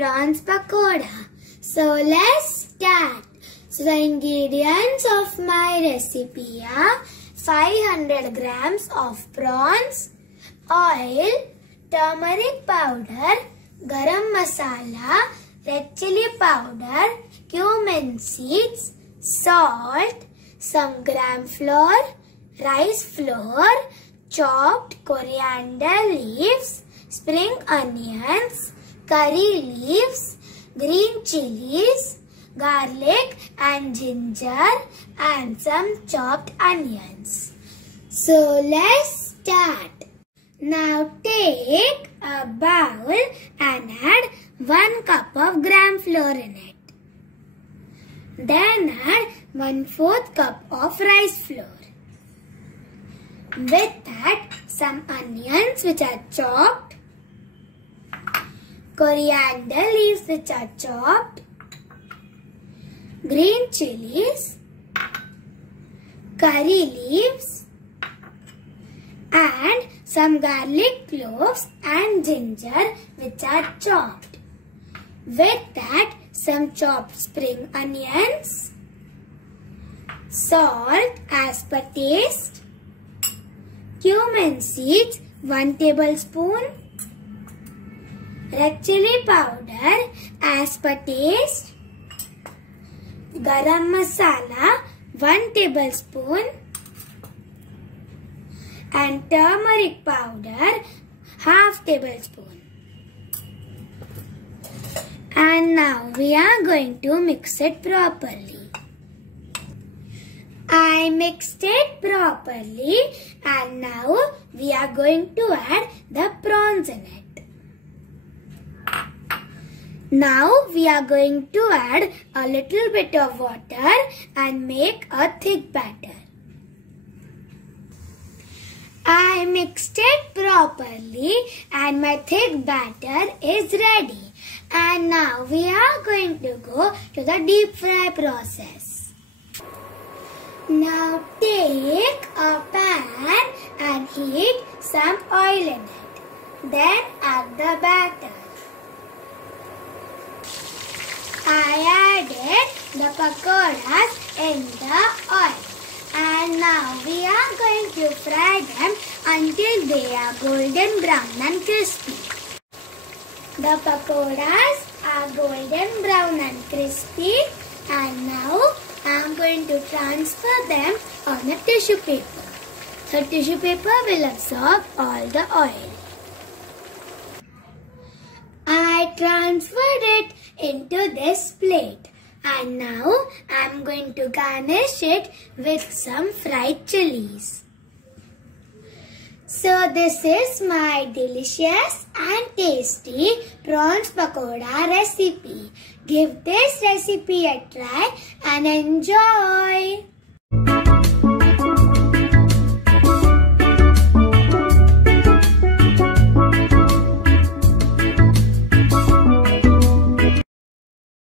prawns pakoda. So let's start. So the ingredients of my recipe are 500 grams of prawns, oil, turmeric powder, garam masala, red chili powder, cumin seeds, salt, some gram flour, rice flour, chopped coriander leaves, spring onions, curry leaves, green chilies, garlic and ginger, and some chopped onions. So let's start. Now take a bowl and add 1 cup of gram flour in it. Then add 1/4 cup of rice flour. With that, some onions which are chopped, coriander leaves which are chopped, green chilies, curry leaves, and some garlic cloves and ginger which are chopped. With that, some chopped spring onions, salt as per taste, cumin seeds 1 tablespoon, red chili powder as per taste, garam masala 1 tablespoon, and turmeric powder 1/2 tablespoon. And now we are going to mix it properly. I mixed it properly and now we are going to add the prawns in it. Now we are going to add a little bit of water and make a thick batter. I mixed it properly and my thick batter is ready. And now we are going to go to the deep fry process. Now take a pan and heat some oil in it. Then add the batter. I added the pakodas in the oil. And now we are going to fry them until they are golden brown and crispy. The pakodas are golden brown and crispy, and now I am going to transfer them on a tissue paper. The tissue paper will absorb all the oil. I transferred it into this plate. And now I am going to garnish it with some fried chilies. So this is my delicious and tasty prawns pakoda recipe. Give this recipe a try and enjoy.